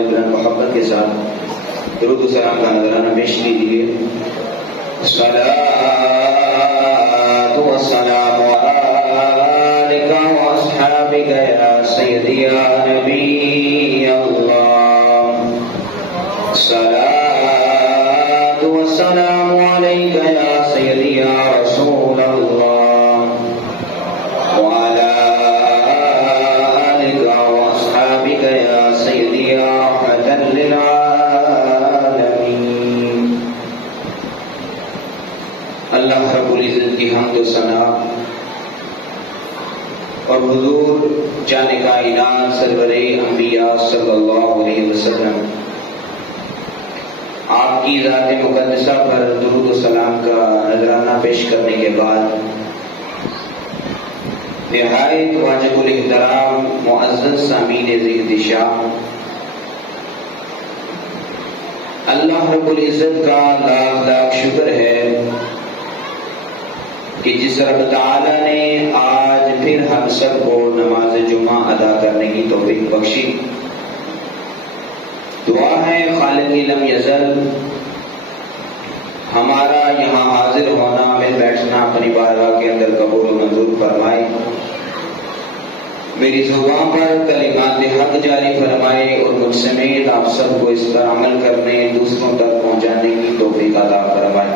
بلند محبت کے ساتھ درود و سلام کا نذرانہ پیش کیجیے. الصلاۃ والسلام علیک واصحابک یا سیدی یا نبی اللہ. الصلاۃ والسلام علیک یا سیدی یا رسول اللہ. اللہ رب العزت کی حمد و ثنا اور حضور جان کائنات سرور انبیاء صلی اللہ علیہ وسلم آپ کی ذات مقدسہ پر درود و سلام کا نذرانہ پیش کرنے کے بعد نہایت واجب الاحترام معزز سامعین ذیاء اللہ رب العزت کا لاکھ لاکھ شکر ہے کہ جس رب تعالی نے آج پھر ہم سب کو نماز جمعہ ادا کرنے کی توفیق بخشی. دعا ہے خالق لم یزل ہمارا یہاں حاضر ہونا ہمیں بیٹھنا اپنی بارگاہ کے اندر قبول و منظور فرمائے. میری زبان پر کلمات حق جاری فرمائے اور مجھ سمیت آپ سب کو اس پر عمل کرنے دوسروں تک پہنچانے کی توفیق عطا فرمائے.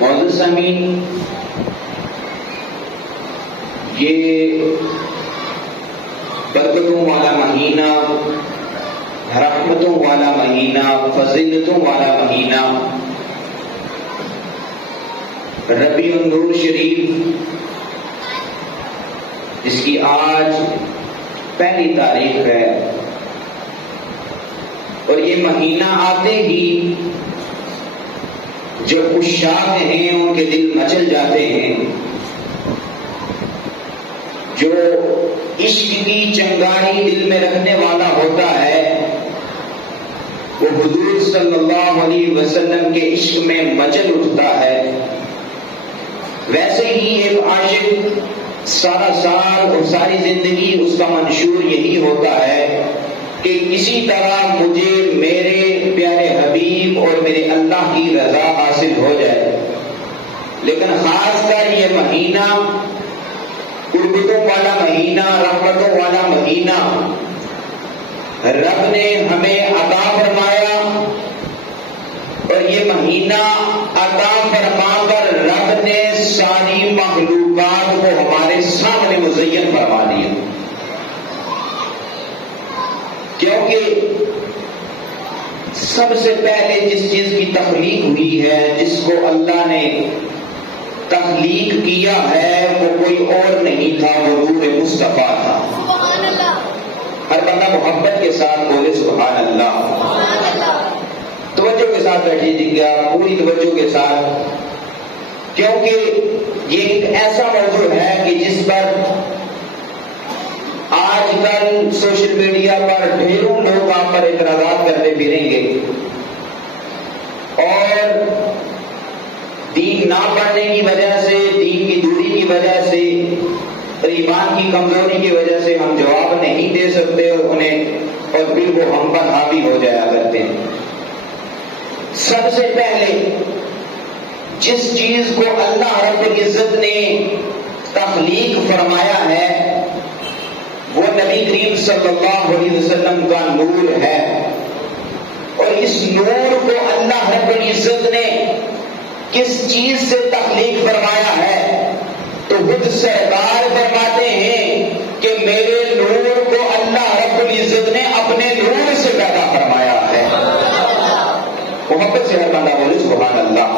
معزز سامعین، یہ برکتوں والا مہینہ، رحمتوں والا مہینہ، فضیلتوں والا مہینہ ربیع النور شریف، جس کی آج پہلی تاریخ ہے، اور یہ مہینہ آتے ہی جو عشاق ہیں ان کے دل مچل جاتے ہیں. جو عشق کی چنگاری دل میں رکھنے والا ہوتا ہے وہ حضور صلی اللہ علیہ وسلم کے عشق میں مچل اٹھتا ہے. ویسے ہی ایک عاشق سارا سال اور ساری زندگی اس کا منشور یہی ہوتا ہے کہ کسی طرح مجھے میرے پیارے حبیب اور میرے اللہ کی رضا حاصل ہو جائے. لیکن خاص کر یہ مہینہ، قربتوں والا مہینہ، رحمتوں والا مہینہ رب نے ہمیں عطا فرمایا، اور یہ مہینہ عطا فرما کر رب نے ساری مخلوقات کو ہمارے سامنے مزین فرما دیا. کیونکہ سب سے پہلے جس چیز کی تخلیق ہوئی ہے، جس کو اللہ نے تخلیق کیا ہے، وہ کوئی اور نہیں تھا، وہ نور مصطفیٰ تھا. ہر بندہ محبت کے ساتھ بولے سبحان اللہ. توجہ کے ساتھ بیٹھیے گا، پوری توجہ کے ساتھ، کیونکہ یہ ایک ایسا موضوع ہے کہ جس پر آج کل سوشل میڈیا پر ڈھیروں لوگ آپ پر اعتراضات کرتے پھریں گے، اور دین نہ پڑھنے کی وجہ سے، دین کی دوری کی وجہ سے اور ایمان کی کمزوری کی وجہ سے ہم جواب نہیں دے سکتے اور انہیں اور پھر وہ ہم پر حاوی ہو جایا کرتے ہیں. سب سے پہلے جس چیز کو اللہ رب العزت نے تخلیق فرمایا ہے وہ نبی کریم صلی اللہ علیہ وسلم کا نور ہے. اور اس نور کو اللہ رب العزت نے کس چیز سے تخلیق فرمایا ہے تو خود سرکار فرماتے ہیں کہ میرے نور کو اللہ رب العزت نے اپنے نور سے پیدا فرمایا ہے. محبت سے ہر بندہ بولے سبحان اللہ.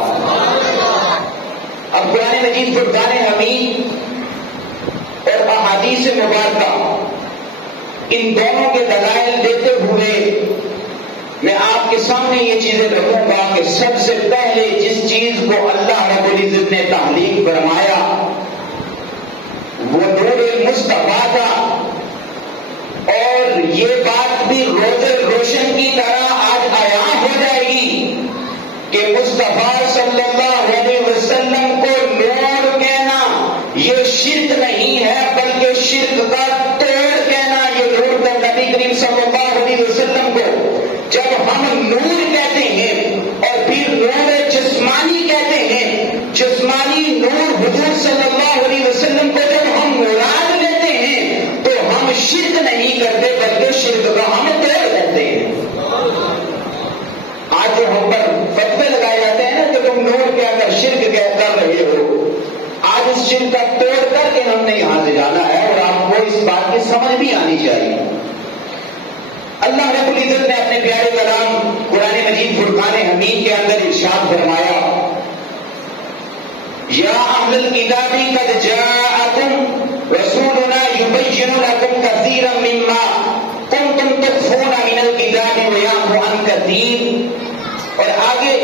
اب قرآن مجید فرقان حمید اور احادیث مبارکہ ان دونوں کے دلائل دیتے ہوئے میں آپ کے سامنے یہ چیزیں رکھوں گا کہ سب سے پہلے جس چیز کو اللہ رب العزت نے تخلیق فرمایا وہ نور مصطفیٰ تھا. اور یہ بات بھی روشن کی طرح آج عیاں ہو جائے گی کہ مصطفیٰ صلی اللہ علیہ وسلم کو نور کہنا یہ شرک نہیں ہے، بلکہ شرک کا توڑ کہنا یہ سمجھ بھی آنی چاہیے۔ اللہ رب العزت نے اپنے پیارے کلام قرآن مجید فرقان حمید کے اندر ارشاد فرمایا، یا اہل الکتاب قد جاءکم رسولنا یبین لکم کثیرا مما کنتم تخفون من الکتاب ویعفو عن کثیر۔ اور آگے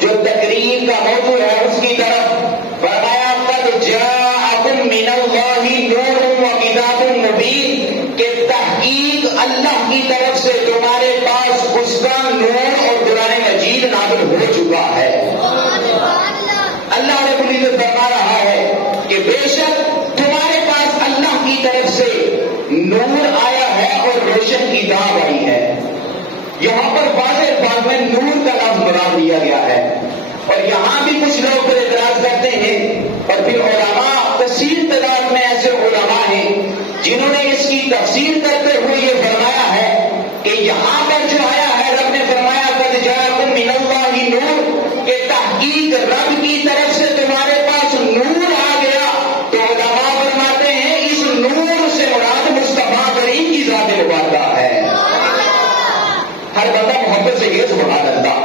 جو تقریر کا موضوع ہے اس کی طرف فرمایا، قد جاءکم من اللہ نور و کتاب مبین، کہ تحقیق اللہ کی طرف سے تمہارے پاس اس کا نور اور قرآن مجید نازل ہو چکا ہے۔ اللہ رب العزت فرما رہا ہے کہ بے شک تمہارے پاس اللہ کی طرف سے نور آیا ہے اور روشن کتاب آئی ہے۔ یہاں پر واضح الفاظ میں نور کا لفظ مراد لیا گیا ہے، اور یہاں بھی کچھ لوگ پر اعتراض کرتے ہیں، اور پھر علماء کثیر تعداد میں ایسے علماء ہیں جنہوں نے اس کی تفسیر کرتے ہوئے یہ فرمایا ہے کہ یہاں پر جو آیا ہے رب نے فرمایا قد جاءکم من اللہ نور، کہ تحقیق رب کی طرف سے تمہارے پاس نور آ گیا، تو علماء فرماتے ہیں اس نور سے مراد مصطفیٰ کریم کی ذات مبارکہ ہے۔ ہر بندہ محبت سے یہ سبحان اللہ۔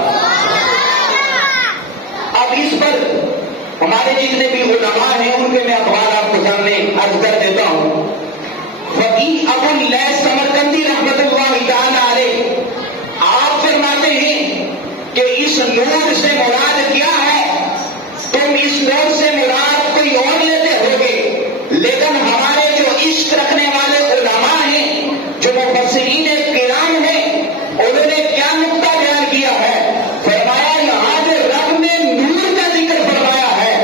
اب اس پر ہمارے جتنے بھی علماء ہیں ان کے میں اقوال آپ کو سامنے عرض کر دیتا ہوں۔ فقیہ ابو اللیث سمرقندی رحمۃ اللہ تعالی علیہ آپ فرماتے ہیں کہ اس نور سے مراد کیا ہے؟ تم اس نور سے مراد کوئی اور لیتے ہوگے، لیکن ہمارے جو عشق رکھنے والے علماء ہیں، جو مفسرین کرام ہیں، انہوں نے کیا نقطہ بیان کیا ہے؟ فرمایا یہاں جو رب نے نور کا ذکر فرمایا ہے،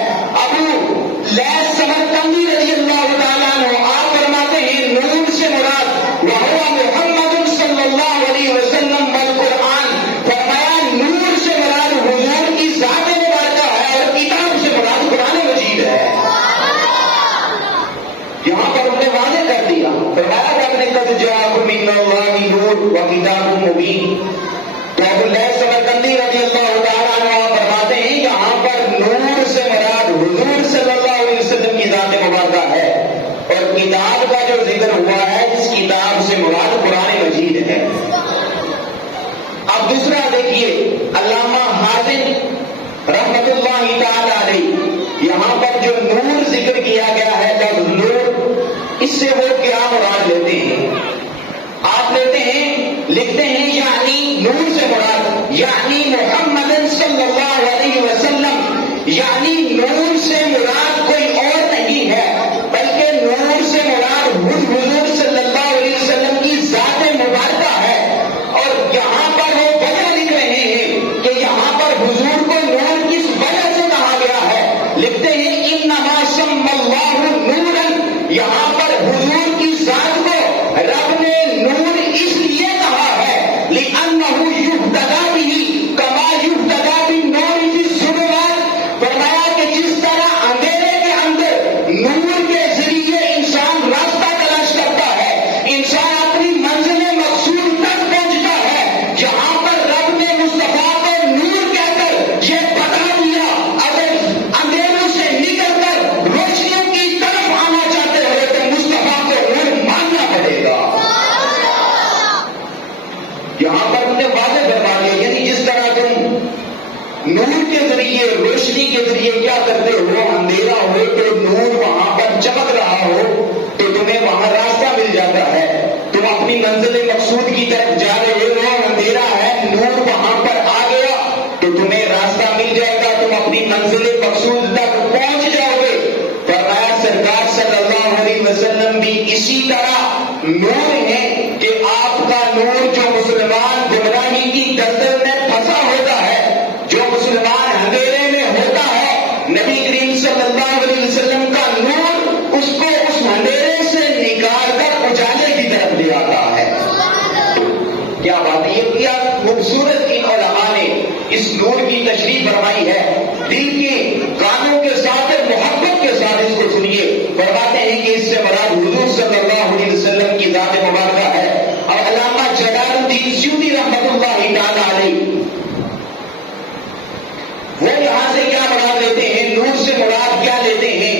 ابو لیث سمرقندی رضی اللہ تعالیٰ عنہ آپ فرماتے ہیں نور سے مراد وہو محمد صلی اللہ علیہ وسلم والقرآن، فرمایا نور سے مراد حضور کی ذات مبارکہ ہے اور کتاب سے مراد قرآن مجید ہے۔ یہاں پر انہوں نے واضح کر دیا، فرمایا کہ اپنے قد جاءکم من اللہ نور و کتاب مبین، تو ابو لیث سمرقندی رضی اللہ تعالیٰ عنہ فرماتے ہیں یہاں پر نور سے مراد حضور صلی اللہ علیہ وسلم کی ذات مبارکہ ہے، اور کتاب کا جو ذکر ہوا ہے اس کتاب سے مراد قرآن مجید ہے۔ اب دوسرا دیکھیے، علامہ حازم رحمت اللہ تعالی علیہ یہاں پر جو نور ذکر کیا گیا ہے لفظ نور، اس سے وہ کیا مراد لیتے ہیں؟ آپ لیتے ہیں، لکھتے ہیں یعنی نور سے مراد یعنی محمد صلی اللہ علیہ وسلم، یعنی نور سے مراد کوئی اور نہیں ہے بلکہ نور سے مراد حضور صلی اللہ علیہ وسلم کی ذات مبارکہ ہے۔ اور یہاں پر وہ وجہ لکھ رہے ہیں کہ یہاں پر حضور کو نور کس وجہ سے کہا گیا ہے، لکھتے ہیں انما سمی اللہ نورا، یہاں پر حضور کی ذات کو رب نے نور اس لیے کہا ہے لأنه یہتدی بہ کما یہتدی بالنور فی الظلمات، فرمایا کہ جس طرح اندھیرے کے اندر نور کے ذریعے انسان راستہ تلاش کرتا ہے، انسان اپنی منزل مقصود تک پہنچتا ہے، جہاں پر رب نے مصطفیٰ کو نور کہہ کر یہ بتا دیا اگر اندھیروں سے نکل کر روشنیوں کی طرف آنا چاہتے ہو تو مصطفیٰ کو نور ماننا پڑے گا۔ یہاں پر انہیں واضح فرما دیا، یعنی جس طرح تم نور کے ذریعے روشنی کے ذریعے کیا کرتے ہو، اندھیرا ہو تو نور وہاں پر چمک رہا ہو تو تمہیں وہاں راستہ مل جاتا ہے، تم اپنی منزل مقصود کی طرف جا رہے ہو، اندھیرا ہے، نور وہاں پر آ گیا تو تمہیں راستہ مل جائے گا، تم اپنی منزل مقصود تک پہنچ جاؤ گے۔ فرمایا سرکار صلی اللہ علیہ وسلم بھی اسی طرح نور ہے کہ آپ کا نور جو مسلمان گمراہی کی دلدل میں پھنسا ہوتا ہے، جو مسلمان اندھیرے میں ہوتا ہے، نبی کریم صلی اللہ علیہ وسلم کا نور اس کو اس اندھیرے سے نکال کر اجالے کی طرف لے آتا ہے۔ کیا بات ہے، یہ کیا خوبصورت ان علماء نے اس نور کی تشریح فرمائی ہے، دل کے کانوں کے ساتھ محبت کے ساتھ اس کو سنیے۔ فرماتے ہیں کہ اس سے مراد حضور صلی اللہ علیہ وسلم کی ذات مبارکہ ہے۔ اور علامہ جلال الدین سیوطی رحمۃ اللہ تعالی علیہ وہ یہاں سے کیا مراد لیتے ہیں، نور سے مراد کیا لیتے ہیں؟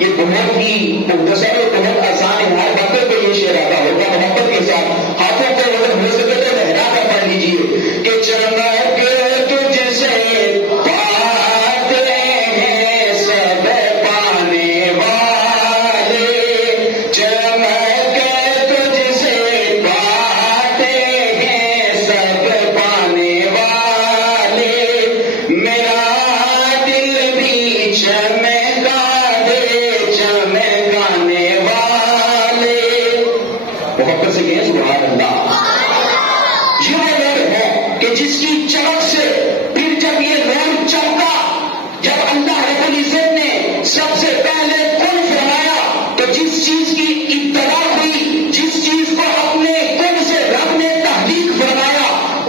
یہ بہت ہی مختصر اور بہت آسان ہے. ہر باتوں پہ یہ شعر آتا ہوگا محبت کے ساتھ. ہاتھوں کو اگر ہو سکے تو لہرا کر پڑھ لیجیے کہ چمک تجھ سے پاتے ہیں سب پانے والے, چمک تجھ سے پاتے ہیں سب پانے والے, میرا دل بھی چمکا دے چمکانے والے. محبت سے کہیں سبحان اللہ. یہ وہ نور ہے کہ جس کی چمک سے پھر جب یہ نور چمکا, جب اللہ رب العزت نے سب سے پہلے کن فرمایا تو جس چیز کی ابتدا ہوئی, جس چیز کو اپنے کن سے رب نے تحقیق فرمایا,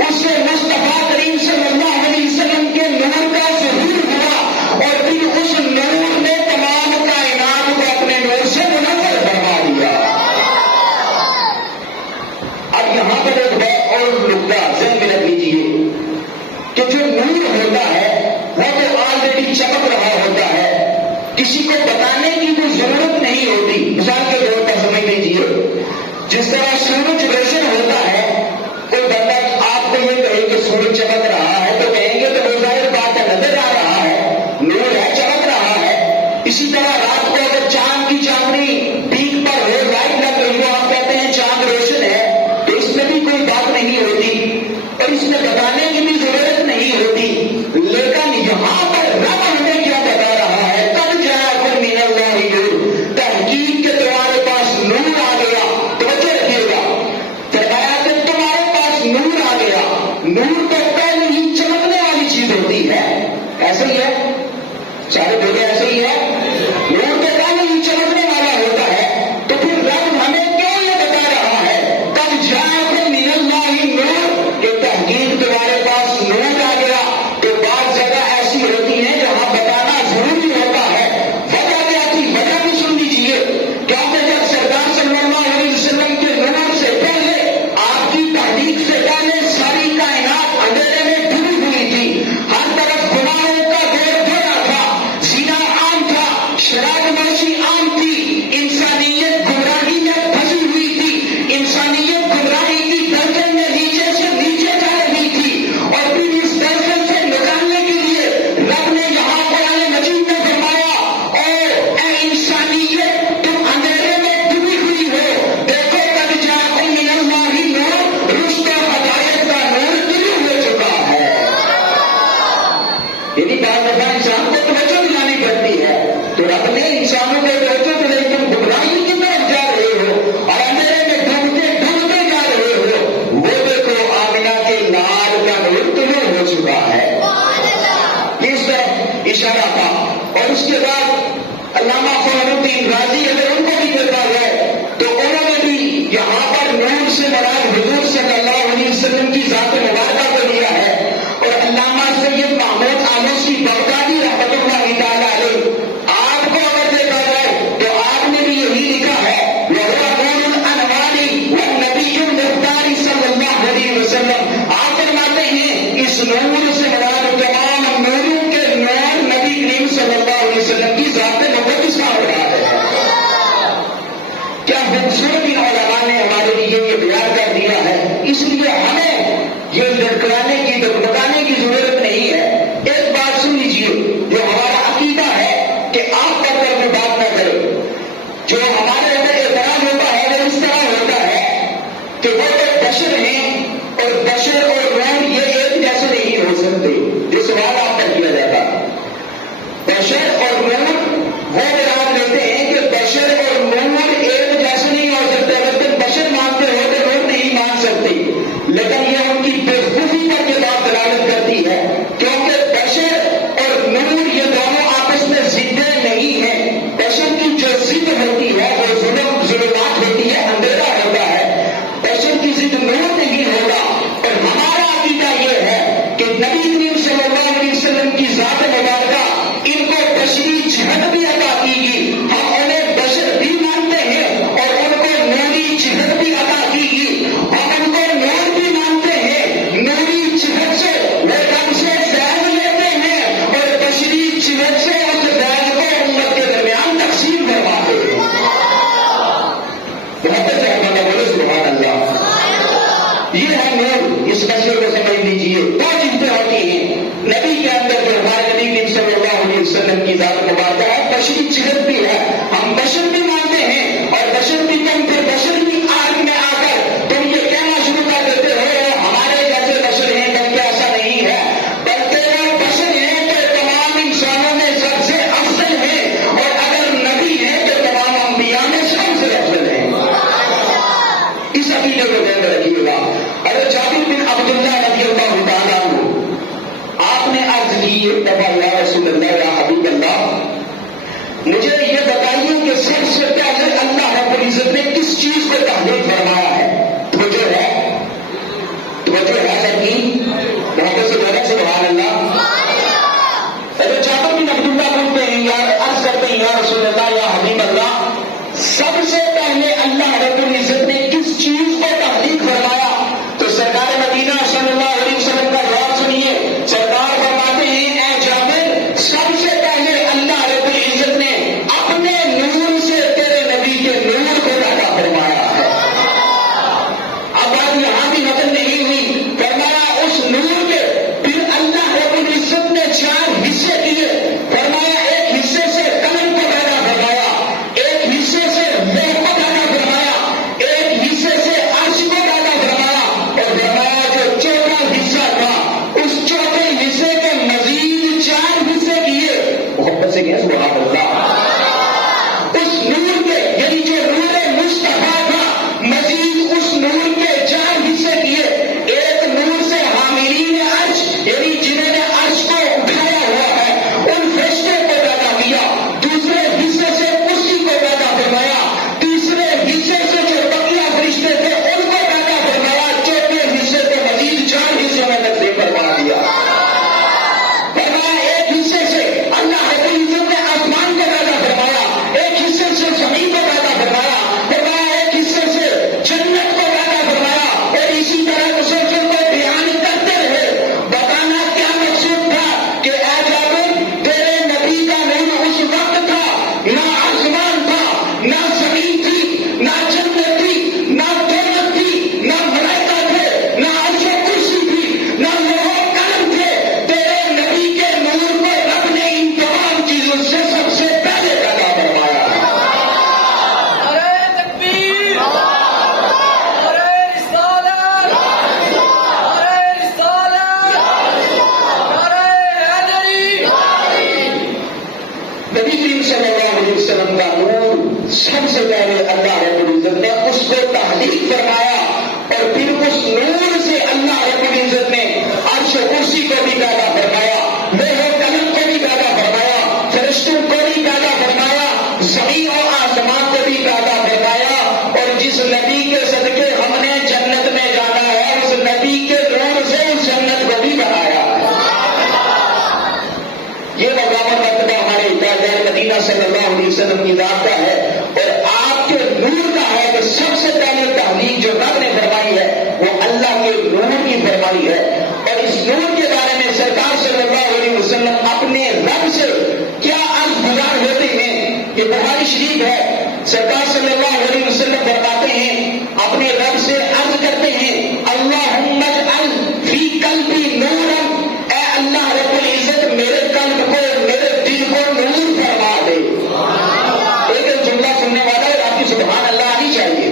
اس سے مصطفیٰ کریم صلی اللہ علیہ وسلم کے نور کا ظہور ہوا, اور پھر اس نور نے تمام کائنات کو اپنے نور سے منور فرما دیا. اب یہاں پر ایک بات اور نقطہ ذہن میں رکھ لیجیے کہ جو نور ہوتا ہے وہ تو آلریڈی چمک رہا ہوتا ہے, کسی کو بتانے کی کوئی ضرورت نہیں ہوتی. مثال کے طور پر سمجھ لیجیے, جس طرح سورج روشن ہوتا ہے, کوئی بندہ آپ کو یہ کہے کہ سورج چمک رہا ہے تو کہیں گے تو وہ ظاہر بات ہے نظر آ رہا ہے, نور ہے, چمک رہا ہے. اسی طرح رات کو اگر چاند کی چاندنی پیک پر ہو, لائٹ لگ رہی ہو, آپ کہتے ہیں چاند روشن ہے, تو اس میں بھی کوئی بات نہیں ہوتی اور اس میں بتانے کی بھی ضرورت نہیں ہوتی. لیکن یہاں پر رب ہمیں کیا بتا رہا ہے, قد جاءکم من اللہ نور, تحقیق کے تمہارے پاس نور آ گیا. توجہ رکھیے گا, فرمایا کہ تمہارے پاس نور آ گیا. نور تو پہلے ہی چمکنے والی چیز ہوتی ہے, ایسے ہی ہے, سارے بولے ایسے ہی ہے. نور تو پہلے ہی چمکنے والا ہوتا ہے, تو پھر رب ہمیں کیوں یہ بتا رہا ہے قد جاءکم من اللہ نور, کہ تحقیق تمہارے پاس نور آ گیا. تو بعض جگہ ایسی ہوتی ہیں جہاں بتانا ضروری ہوتا ہے. وجہ کیا تھی, وجہ بھی سن لیجیے, کیونکہ جب سرکار صلی اللہ علیہ وسلم کے نور سے پہلے, آپ کی تحقیق سے پہلے ساری کائنات اندھیرے میں ڈوبی ہوئی تھی. ہر طرف گناہوں کا دور پھیلا تھا, زنا عام تھا, شراب نوشی عام تھی, انسانیت گمراہی میں پھنسی ہوئی تھی, انسانیت گمراہی کی دلدل میں نیچے سے نیچے جا رہی تھی. اور پھر اس دلدل سے نکالنے کے لیے رب نے یہاں قرآن مجید میں فرمایا, اور اے انسانیت تم اندھیرے میں ڈوبی ہوئی ہو, دیکھو قد جاءکم من اللہ نور, رشد و ہدایت کا نور طلوع ہو چکا ہے. یعنی بعض دفعہ انسان کو توجہ دلانی پڑتی ہے, تو رب نے انسانوں کو توجہ دلائی, تم گمراہی کی طرف جا رہے ہو اور اندھیرے میں ڈوبتے جا رہے ہو, وہ دیکھو آمنہ کے لال کا نور طلوع ہو چکا ہے. اس طرح اشارہ تھا. اور اس کے بعد علامہ فخر الدین رازی, اگر ان کو بھی دیکھا جائے تو انہوں نے بھی یہاں پر نور سے مراد حضور صلی اللہ علیہ وسلم کی ذات مبارکہ کو لیا ہے. اور علامہ سید محمود آلوسی بغدادی رحمۃ اللہ تعالی علیہ, آپ کو اگر دیکھا جائے تو آپ نے بھی یہی لکھا ہے, وَهُوَ نُورُ الْأَنْوَارِ وَالنَّبِيُّ الْمُخْتَارِ صلی اللہ علیہ وسلم. آپ فرماتے ہیں اس نور سے مراد تمام نوروں کے نور نبی کریم صلی اللہ علیہ وسلم کی ذات مقدسہ ہو رہا ہے. کیا خوبصورت علماء نے ہمارے لیے یہ بیان کر دیا ہے. اس لیے ہمیں یہ لڑکرانے کی بتانے کی ضرورت نہیں ہے. ایک بات سن لیجیے, جو ہمارا عقیدہ ہے کہ آپ پر میں بات نہ کریں, جو ہمارے اندر اعتراض ہوتا ہے وہ اس طرح ہوتا ہے کہ وہ تو بشر ہیں, اور بشر اور نور یہ ایک جیسے نہیں ہو سکتے. جو سوال آپ پر کیا جاتا ہے, بشر اور نور وہ یاد لیتے ہیں کہ بشر اور نور ایک جیسے نہیں ہو سکتے. اگر تم بشر مانتے ہو تو نور نہیں مان سکتے, لیکن یہ ان کی بےوقوفی پر یہ بات دلالت کرتی ہے, کیونکہ بشر اور نور یہ دونوں آپس میں ضدیں نہیں ہیں. بشر کی جو ضد ہوتی ہے وہ رسول اللہ یا حبیب اللہ، سب سے پہلے اللہ رب العزت نے کس چیز کو تحلیق فرمایا؟ تو سرکار مدینہ صلی اللہ علیہ وسلم کا جواب سنیے. سرکار فرماتے ہیں اے جابر، سب سے پہلے اللہ رب العزت نے اپنے نور سے تیرے نبی کے نور کو پیدا فرمایا ہے. اب بات یہاں بھی نقل نہیں ہوئی، فرمایا اس نور کے پھر اللہ رب العزت نے 4 حصے کیے. فرمایا ایک حصے سے قلم کو پیدا فرمایا، ایک حصے سے لوح کو پیدا فرمایا، ایک حصے سے عرش کو پیدا فرمایا، اور فرمایا جو چوتھا حصہ تھا اس چوتھے حصے کے مزید 4 حصے کیے. محبت سے کہیں سبحان اللہ. اس نور کے یعنی جو نور مصطفیٰ تھا، مزید اس نور کے 4 حصے کیے. ایک نور سے حاملین عرش یعنی جنہوں نے عرش کو اٹھایا ہوا ہے ان فرشتے کو پیدا کیا. دوسرے حصے سے اسی کو پیدا فرمایا. تیسرے حصے سے جو بقیہ فرشتے تھے ان کو پیدا فرمایا. چوتھے حصے کو مزید 4 حصوں میں تقسیم فرما دیا. فرمایا ایک حصے سے اللہ رب العزت نے آسمان کو پیدا فرمایا، ایک حصے سے زمین کو پیدا فرمایا، فرمایا ایک حصے سے جنت کو پیدا فرمایا. اور اسی طرح مسلسل کو بیان کرتے رہے. بتانا کیا مقصود تھا کہ اے جابر تیرے نبی کا نور اس وقت تھا نہ آسمان تھا، نہ زمین تھی، نہ جنت تھی، نہ دولت تھی، نہ ملائکہ تھے، نہ عرش و کرسی تھی، نہ لوح و قلم تھے. تیرے نبی کے نور کو رب نے ان تمام چیزوں سے سب سے پہلے پیدا فرمایا. نعرہ تکبیر، نعرہ رسالت، نعرہ رسالت، نعرہ حیدری. نبی کریم صلی اللہ علیہ وسلم کا نور سب سے پہلے اللہ رب العزت نے اس کو تحلیق فرمایا، اور پھر اس نور سے اللہ رب العزت نے عرش و کرسی کو بھی پیدا فرمایا، لوح و قلم کو بھی پیدا فرمایا، فرشتوں کو بھی پیدا فرمایا، زمین و آسمان کو بھی پیدا فرمایا. اور جس نبی کے صدقے ہم نے جنت میں جانا ہے اس نبی کے نور سے اس جنت کو بھی بنایا. یہ مقام اور مرتبہ ہمارے تاجدار مدینہ صلی اللہ علیہ وسلم کی ذات کا ہے اور آپ کے نور کا ہے کہ سب سے پہلے تحلیق جو رب نے فرمائی ہے وہ اللہ کے نور کی فرمائی ہے. اور اس نور کے بارے میں سرکار صلی اللہ علیہ وسلم اپنے رب سے کیا عرض گزار ہوتے ہیں. یہ بخاری شریف ہے. سرکار صلی اللہ علیہ وسلم فرماتے ہیں اپنے رب سے عرض کرتے ہیں اللہم اجعل فی قلبی نورا، اے اللہ رب العزت میرے قلب کو میرے دل کو نور فرما دے. ایک جملہ سننے والا ہے آپ کی سبحان اللہ آنی چاہیے.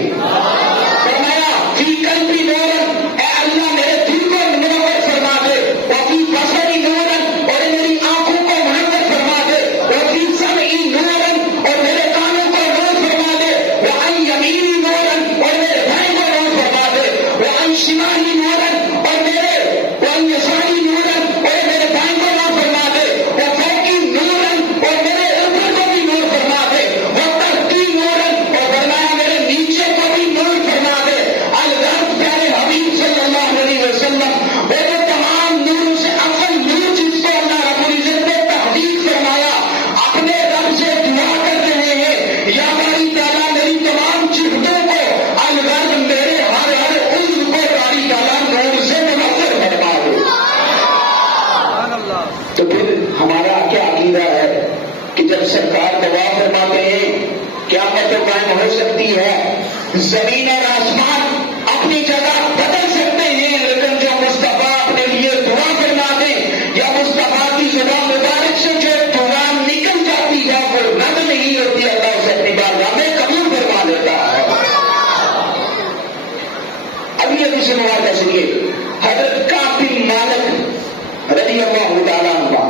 فرمایا فی قلبی نورا، اے اللہ میرے دل کو منور فرما دے، وفی بصری نورا، اور میری آنکھوں کو منور فرما دے، وفی سمعی نورا، اور میرے کانوں کو نور فرما دے، وعن یمینی نورا، اور میرے بھائی کو نور فرما دے، وعن شمالی نورا، اور میرے وعن یساری نورا، اور میرے بھائی کو نور فرما دے، وفوقی نورا، اور میرے اوپر کو بھی نور فرما دے، وتحتی نورا، اور فرمایا میرے نیچے کو بھی نور فرما دے. الغرض پیارے حبیب صلی اللہ علیہ وسلم وہ جو تمام نوروں سے افضل نور جس کو اللہ رب العزت نے تحلیق فرمایا اپنے رب سے دعا کر رہے ہیں یا باری تعالیٰ میری تمام چہتوں کو الغرض میرے ہر عضو کو باری تعالیٰ نور سے منور فرما دے. تو پھر ہمارا کیا عقیدہ ہے کہ جب سرکار دعا فرماتے ہیں قیامت تو قائم ہو سکتی ہے، زمین اور آسمان اپنی جگہ بدل سکتے ہیں، لیکن جو مصطفیٰ اپنے لیے دعا فرما دیں یا مصطفیٰ کی زبان مبارک سے جو دعا نکل جاتی ہے وہ رد نہیں ہوتی، اللہ اسے اپنی بارگاہ میں قبول فرما لیتا ہے. ابھی ابھی سے مبارکہ سنیے حضرت کعب بن مالک رضی اللہ تعالیٰ عنہ،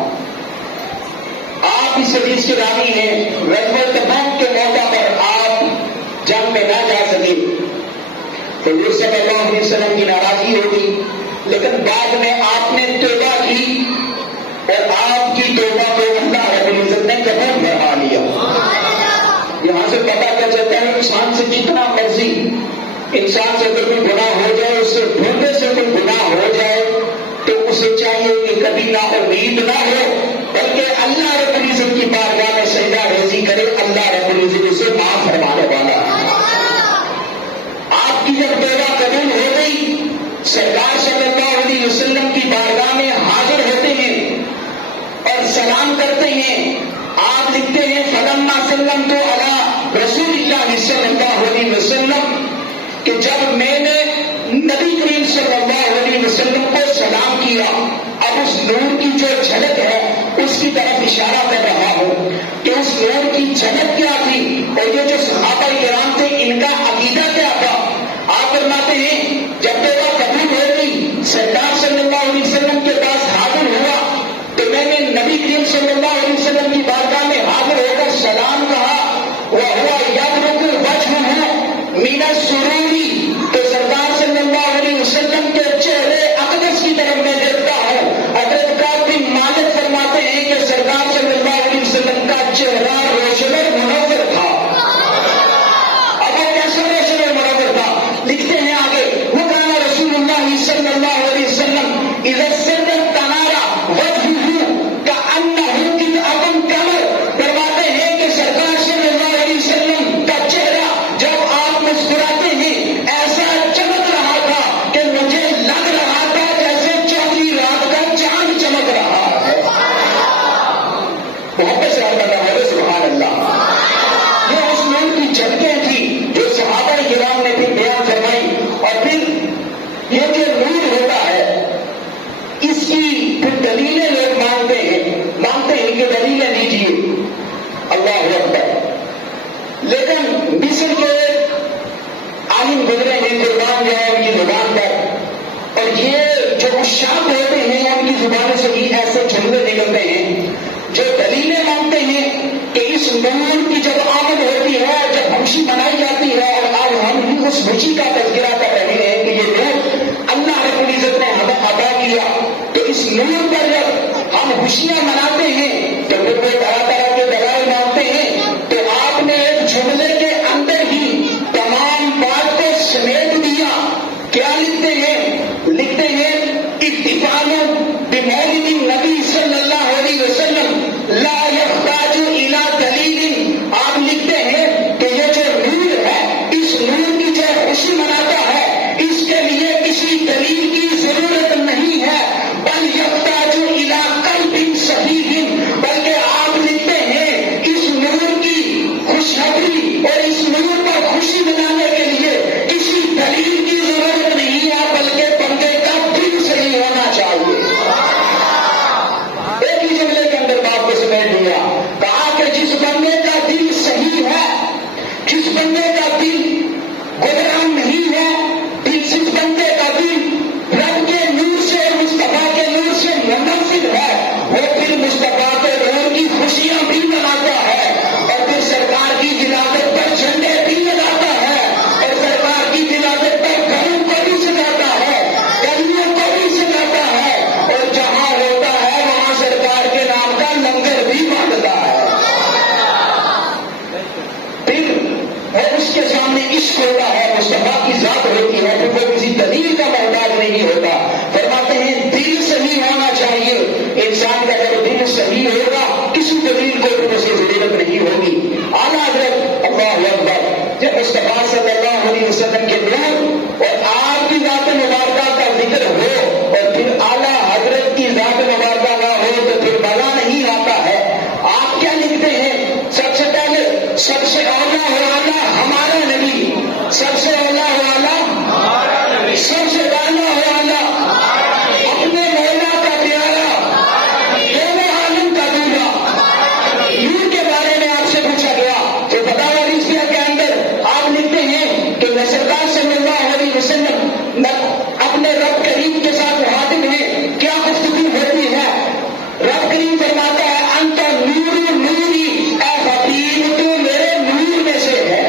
آپ اس حدیث کے راوی ہیں. غزوہ تبوک کے موقع پر آپ جنگ میں نہ جا سکے، حضور صلی اللہ علیہ وسلم کی ناراضی ہوگی، لیکن بعد میں آپ نے توبہ کی اور آپ کی توبہ کو اللہ رب العزت نے قبول فرما لیا. یہاں سے پتہ کیا چلتا ہے انسان سے جتنا مرضی انسان سے اگر کوئی گناہ ہو جائے، اس سے ڈھونڈنے سے کوئی گناہ ہو جائے تو اسے چاہیے کہ کبھی نا امید نہ ہو بلکہ اللہ رب العزت کی بارگاہ میں سجدہ ریزی نہیں کرے اللہ رب العزت اسے معاف فرمانے والا ہے۔ آپ کی جب توبہ قبول ہو گئی، سرکار صلی اللہ علیہ وسلم کی بارگاہ میں حاضر ہوتے ہیں اور سلام کرتے ہیں۔ آپ لکھتے ہیں فلما سلمت علی رسول اللہ صلی اللہ علیہ وسلم کہ جب میں نے نبی کریم صلی اللہ علیہ وسلم کو سلام کیا، اب اس نور کی جو جھلک ہے اس کی طرف اشارہ کر رہا ہوں کہ اس نور کی جھلک کیا تھی اور یہ جو صحابہ کرام تھے ان کا عقیدہ کیا تھا۔ آپ فرماتے ہیں جب توبہ قبول ہو گئی، سرکار صلی اللہ علیہ وسلم کے پاس حاضر ہوا تو میں نے نبی کریم صلی اللہ علیہ وسلم کی بارگاہ میں حاضر ہو کر سلام کہا، وَهُوَ يَضْرِبُ وَجْهُهُ مِنَ السُّرُورِ، تو سرکار صلی اللہ علیہ وسلم کے چہرے اقدس کی طرف میں دیکھتا ہوں۔ حضرت کعب بن مالک فرماتے ہیں کہ سرکار صلی اللہ علیہ وسلم کا چہرہ روشن اور منور تھا۔ اب وہ کیسا روشن اور منور تھا؟ لکھتے ہیں آگے وَكَانَ رسول اللہ صلی اللہ علیہ وسلم اِذَا اسْتَدَّتْ تَنَارَ وَجْهُهُ كَأَنَّهُ قِطْعَةٌ قَمَرٍ، فرماتے ہیں کہ سرکار صلی اللہ علیہ وسلم کا چہرہ جب آپ مسکراتے ہیں ایسا چمک رہا تھا کہ مجھے لگ رہا تھا جیسے چوتھی رات کا چاند چمک رہا ہے۔ محبت سے اللہ تعالیٰ سبحان اللہ۔ یہ اس نور کی جھلکیں تھی جو صحابہ کرام نے بھی بیان فرمائی۔ اور پھر یہ جو نور ہوتا ہے اس کی پھر دلیلیں لوگ مانگتے ہیں کہ دلیلیں دیجیے، اللہ اکبر۔ لیکن مصر کے عالم گزرے ہیں قربان جائے ان کی زبان پر، اور یہ جو اشاق ہوتے ہیں ان کی زبانوں سے ہی ایسے جملے نکلتے ہیں جو دلیلیں مانگتے ہیں کہ اس نور کی جب آمد ہوتی ہے، جب خوشی منائی جاتی ہے، اور آج ہم بھی اس خوشی کا تذکرہ کر رہے ہیں کہ یہ نور اللہ رب العزت نے ہمیں عطا کیا، تو اس نور پر جب ہم خوشیاں مناتے ہیں تو پھر وہ طرح طرح کے دلائل مانگتے ہیں۔ تو آپ نے ایک جملے کے اندر ہی تمام بات کو سمیٹ دیا۔ کیا لکھتے ہیں احتفال بمولد النبی صلی اللہ علیہ وسلم لا يحتاج الى دلیل۔ آپ لکھتے ہیں کہ یہ جو نور ہے، اس نور کی جو خوشی مناتا ہے اس کے لیے کسی دلیل کی ضرورت نہیں ہے، بل يحتاج الى قلب صحیح، بلکہ آپ لکھتے ہیں اس نور کی خوشخبری اور اس نور پر خوشی منانے کے لیے کسی دلیل کی ضرورت نہیں ہے، بلکہ بندے کا دل صحیح ہونا چاہیے۔ ایک ہی جملے کے اندر بات کو سمیٹ دیا، کہا کہ جس بندے کا دل صحیح ہے، جس بندے کا دل گمراہ نہیں ہے، جس بندے کا دل رب کے نور سے مصطفیٰ کے نور سے منفرد ہے، وہ پھر مصطفیٰ کے نور کی خوشیاں بھی مناتا ہے، اور پھر سرکار کی ولادت پر جھنڈے بھی لگاتا ہے، اور سرکار کی ولادت پر گھروں کو بھی سجاتا ہے، گلیوں کو بھی سجاتا ہے، اور جہاں ہوتا ہے وہاں سرکار کے نام کا لنگر بھی بانٹتا ہے۔ پھر وہ اس کے سامنے عشق ہوتا ہے، مصطفیٰ کی ذات ہوتی ہے، پھر وہ کسی دلیل کا محتاج نہیں ہوتا۔ فرماتے ہیں دل صحیح ہونا چاہیے، انسان کا اگر دل صحیح ہوگا کسی دلیل کو بھی اسے ضرورت نہیں ہوگی۔ اعلیٰ حضرت اللہ اکبر جب مصطفیٰ صلی اللہ علیہ وسلم کے نور اور آپ کی ذات مبارکہ کا ذکر ہو اور پھر اعلیٰ حضرت کی ذات مبارکہ نہ ہو تو پھر مزہ نہیں آتا ہے۔ آپ کیا لکھتے ہیں؟ سب سے پہلے سب سے اولیٰ ہو اعلیٰ ہمارا نبی، سب سے اولیٰ ہو اعلیٰ سب سے پہلا ہو اعلیٰ اپنے مولا کا پیارا، دونوں عالم کا دورہ۔ نور کے بارے میں آپ سے پوچھا گیا تو بتاؤ رشتہ کے اندر آپ لکھتے ہیں کہ میں سرکار صلی اللہ علیہ وسلم اپنے رب کریم کے ساتھ مخاطب ہیں، کیا گفتگو ہوتی ہے؟ رب کریم فرماتا ہے انت نور نوری، اے حبیب تو میرے نور میں سے ہے۔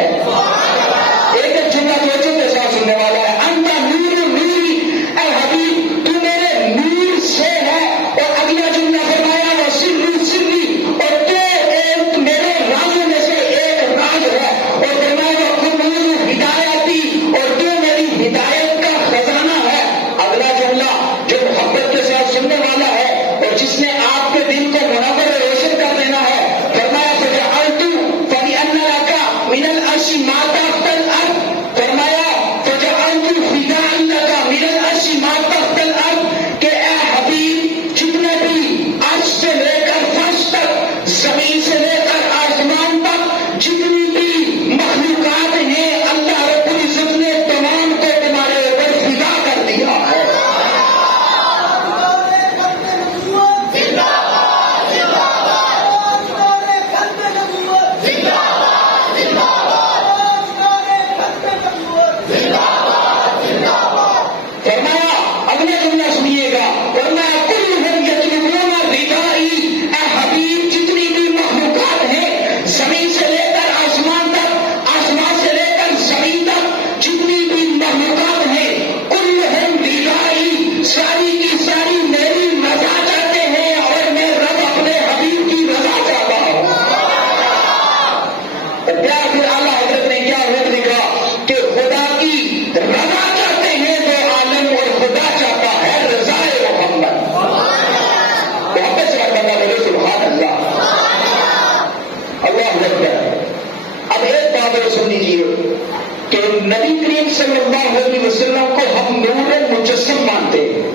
علیہ وسلم کو ہم نور مجسم مانتے ہیں.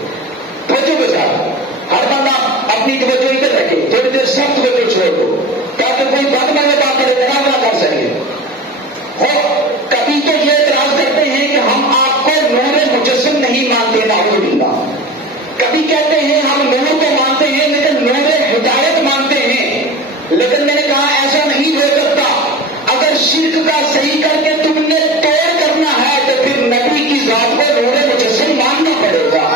توجہ کے ساتھ ہر بندہ اپنی توجہ ادھر رکھے, تھوڑی دیر سب توجہ چھوڑ دو تاکہ کوئی بد مذہب آپ پر اعتراض نہ کر سکے. اور کبھی تو یہ اعتراض کرتے ہیں کہ ہم آپ کو نور مجسم نہیں مانتے, نعوذ باللہ. کبھی کہتے ہیں ہم نور کو مانتے ہیں لیکن نور ہدایت مانتے ہیں. لیکن میں نے کہا ایسا نہیں ہو سکتا. اگر شرک کا صحیح کر کے تم نے توڑ کرنا ہے تو پھر نبی کی ذات کو نور مجسم ماننا پڑے گا.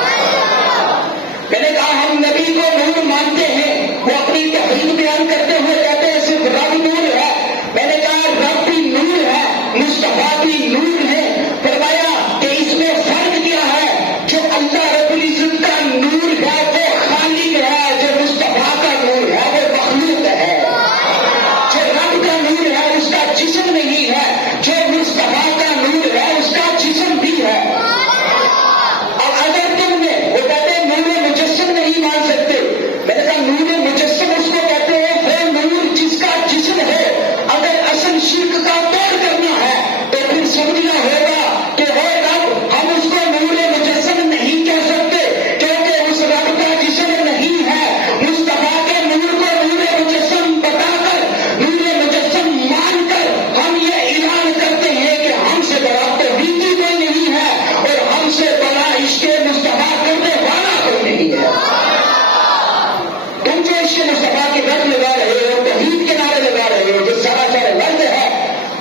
میں نے کہا ہم نبی کو نور مانتے ہیں, وہ اپنی توحید بیان کرتے ہوئے کہتے ہیں صرف رب نور ہے. میں نے کہا رب بھی نور ہے, مصطفیٰ بھی نور ہے. فرمایا کہ اس میں فرق کیا ہے, جو اللہ رب العزت کا نور ہے وہ خالق ہے, جو مصطفیٰ کا نور ہے وہ مخلوق ہے. جو رب کا نور ہے اس کا جسم نہیں ہے, جو مصطفیٰ کا نور ہے اس کا جسم بھی ہے. اب اگر تم نے, وہ کہتے ہیں نور مجسم نہیں مان سکتے. میں نے کہا نور مجسم اس کو کہتے ہیں وہ نور جس کا جسم ہے. اگر اصل شرک کا توڑ کرنا ہے تو پھر سمجھنا ہوگا کہ وہ رب, ہم اس کو نور مجسم نہیں کہہ سکتے کیونکہ اس رب کا جسم نہیں ہے. مصطفیٰ کے نور کو نور مجسم بتا کر, نور مجسم مان کر ہم یہ اعلان کرتے ہیں کہ ہم سے بڑا توحیدی کوئی نہیں ہے اور ہم سے بڑا عشق مصطفیٰ کرنے والا کوئی نہیں ہے. تم جو عشق مصطفیٰ کے رد لگا رہے ہو, توحید کے نعرے لگا رہے ہو, جو سارا ورد ہے,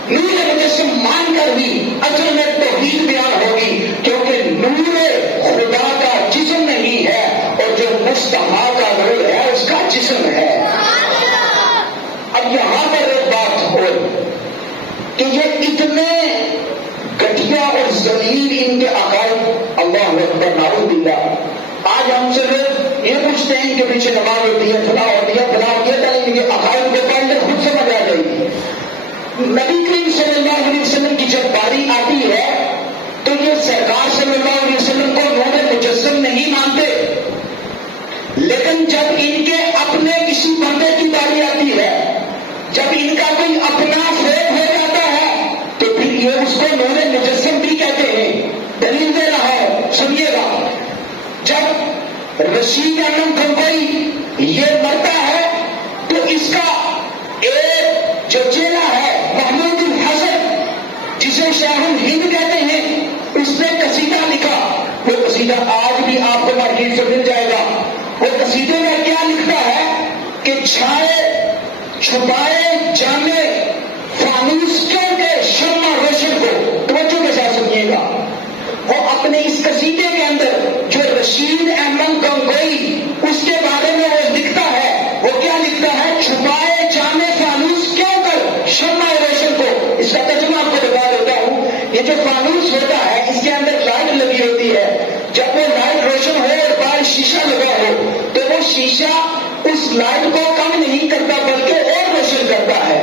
نور مجسم مان کر بھی اصل میں توحید بیان ہوگی کیونکہ نور خدا کا جسم نہیں ہے اور جو مصطفیٰ کا نور ہے اس کا جسم ہے. اب یہاں پر ایک بات ہو کہ یہ اتنے گٹھیا اور ذلیل ان کے عقائد, اللہ اکبر, نعوذ باللہ. آج ہم سے لوگ یہ پوچھتے ہیں کہ پیچھے نماز ہوتی ہے, فلاں ہوتی ہے, فلاں ہوتی ہے, تعلیم یہ عقائد کو پڑھ لے خود سمجھ آ جائے گی. نبی کریم صلی اللہ علیہ وسلم کی جب باری آتی ہے تو یہ سرکار صلی اللہ علیہ وسلم کو نور مجسم نہیں مانتے, لیکن جب ان کے اپنے کسی بندے کی باری آتی ہے, جب ان کا کوئی اپنا فیض ہو جاتا ہے تو پھر یہ اس کو نور مجسم بھی کہتے ہیں. دلیل دے رہا ہے, سنیے گا. جب رشید احمد گنگوئی یہ مرتا ہے تو اس کا ایک جو چیلا ہے محمود الحسن, جسے شاہ الہند کہتے ہیں, اس نے قصیدہ لکھا. وہ قصیدہ آج بھی آپ کو مارکیٹ سے مل جائے گا. وہ قصیدے میں کیا لکھتا ہے کہ چھائے چھپائے جانے فانوس کیوں کے شمع روشن کو. توجہ کے ساتھ سنیے گا. وہ اپنے اس قصیدے کے اندر جو رشید احمد گنگوئی اس کے بارے میں وہ لکھتا ہے, وہ کیا لکھتا ہے, چھپائے جانے فانوس کیوں کر شمع روشن کو. اس کا ترجمہ آپ کو بتا دیتا ہوں. یہ جو فانوس ہوتا ہے اس کے اندر لائٹ لگی ہوتی ہے. جب وہ لائٹ روشن ہو اور باہر شیشہ لگا ہو تو وہ شیشہ اس لائٹ کو کم نہیں کرتا بلکہ اور روشن کرتا ہے.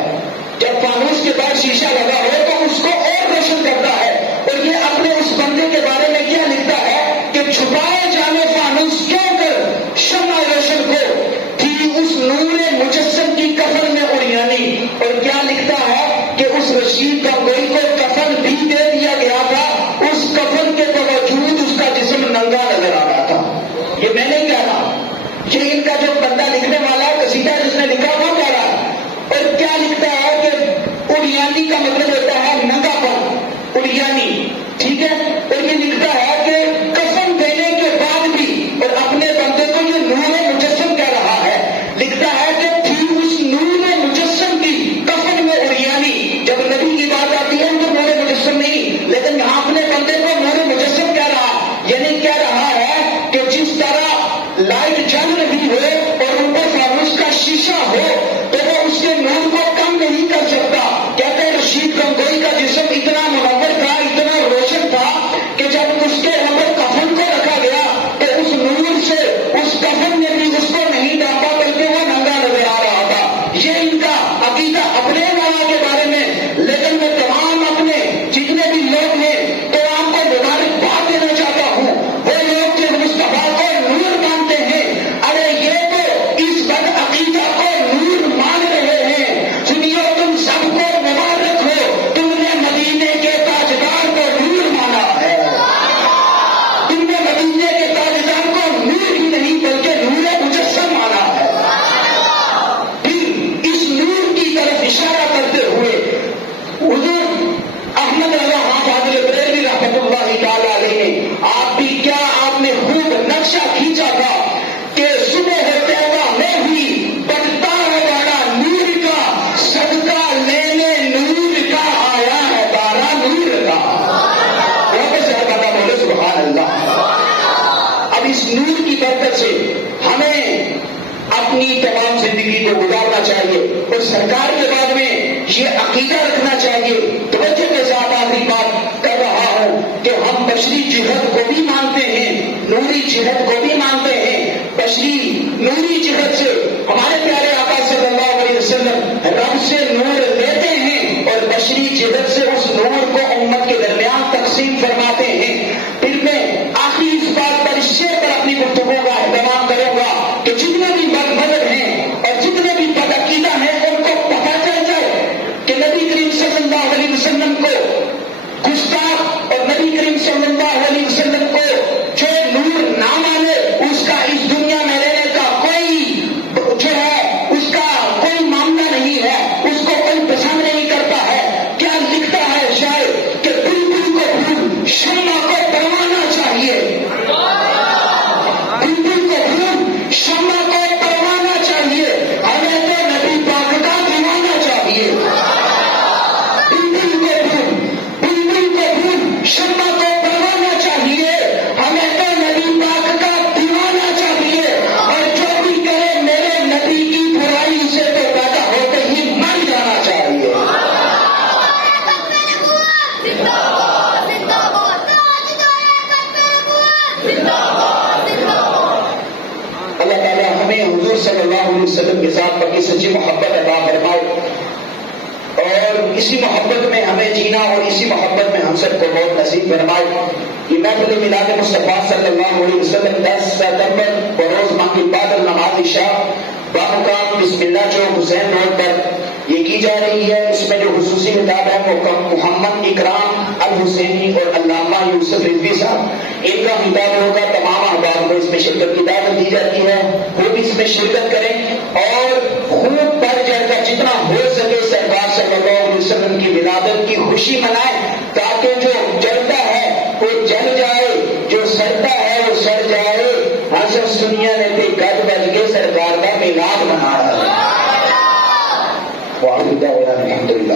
جب فانوس کے بعد شیشہ لگا ہو تو اس کو اور روشن کرتا ہے. اور یہ اپنے اس بندے کے بارے میں کیا لکھتا ہے کہ چھپائے جانے فانوس کیوں کر شمع روشن کو تھی اس نور مجسم کی کفن میں اڑیانی. اور کیا لکھتا ہے کہ اس رشید گنگوئی کو کفن بھی دے دیا گیا تھا, اس کفن کے باوجود اس کا جسم ننگا نظر آ رہا تھا. یہ میں نہیں کہہ رہا, یہ ان کا جو بندہ لکھنے والا قصیدہ جس نے لکھا وہ کہہ رہا ہے. اور کیا لکھتا ہے کہ اڑیانی کا مطلب ہوتا ہے ننگا پن, اڑیانی, ٹھیک ہے. اور یہ لکھتا ہے کہ کفن دینے کے بعد بھی اور اپنے بندے کو یہ نور مجسم کہہ رہا ہے. لکھتا ہے کہ تھی اس نور مجسم کی کفن میں اڑیانی. جب نبی کی بات آتی ہے تو نور مجسم نہیں, لیکن یہاں اپنے بندے کو نور مجسم کہہ رہا, یعنی کہہ رہا ہے کہ جس طرح لائٹ جل رہی ہو اور اوپر فانوس کا شیشہ ہو تو وہ اس کے نور کو کم نہیں کر سکتا. کہتے ہیں رشید گنگوئی کا جسم اتنا منور تھا, اتنا روشن عقیدہ رکھنا چاہیے. توجہ کے ساتھ آخری بات کر رہا ہوں کہ ہم بشری جہد کو بھی مانتے ہیں, نوری جہد کو بھی مانتے ہیں. بشری نوری جہد سے ہمارے پیارے آقا صلی اللہ علیہ وسلم رب سے نور لیتے ہیں اور بشری جہد سے اس نور کو امت کے درمیان تقسیم فرماتے ہیں. پھر میں آخری اس بات پر, اس شعر پر اپنی گفتگو کا اہتمام کروں گا کہ جتنے بھی بد مذہب ہیں اور جتنے بھی بد عقیدہ ہیں ان کو پتہ چل جائے کہ نبی کریم صلی اللہ علیہ وسلم کو گستاخ اور نبی کریم صلی اللہ علیہ وسلم کو جو نور نہ مانے اس کا اس دنیا میں رہنے کا کوئی جو ہے اس کا کوئی معاملہ نہیں ہے, اس کو کوئی پسند نہیں کرتا ہے. کیا لکھتا ہے شاعر کہ بلبل کو پھول شمع کو پروانا چاہیے, بلبل کو پھول شمع کو پروانا چاہیے, ہمیں تو نبی پاک کا دیوانا چاہیے. بلبل کو پھول شمع کو پروانا چاہیے, ہمیں تو نبی پاک کا دیوانا چاہیے. اور جو بھی کہے میرے نبی کی برائی سے تو پیدا ہوتے ہی مر جانا چاہیے. اللہ تعالیٰ ہمیں حضور صلی اللہ علیہ وسلم کے ساتھ پکی سچی محبت عطا فرمائے اور اسی محبت میں ہمیں جینا اور اسی محبت میں ہم سب کو بہت نصیب فرمائے. یہ محفل میلاد مصطفیٰ صلی اللہ علیہ وسلم 10 ستمبر بروز ماہ کی بعد نماز عشاء بامقام بسم اللہ چوک حسین روڈ پر یہ کی جا رہی ہے. اس میں جو خصوصی خطاب ہے وہ محمد اکرام الحسینی اور علامہ یوسف رضوی صاحب ان کا خطاب ہوگا. تمام احباب کو اس میں شرکت کی دعوت دی جاتی ہے, وہ بھی اس میں شرکت کریں اور خوب بڑھ چڑھ کر جتنا ہو سکے سرکار صلی اللہ علیہ وسلم کی ولادت کی خوشی منائیں تاکہ جو جلتا ہے وہ جل جائے, جو سڑتا ہے وہ سڑ جائے. حضرت دنیا نے بھی گج بج کے سرکار کا میلاد منا رہا ہے. الحمد للہ.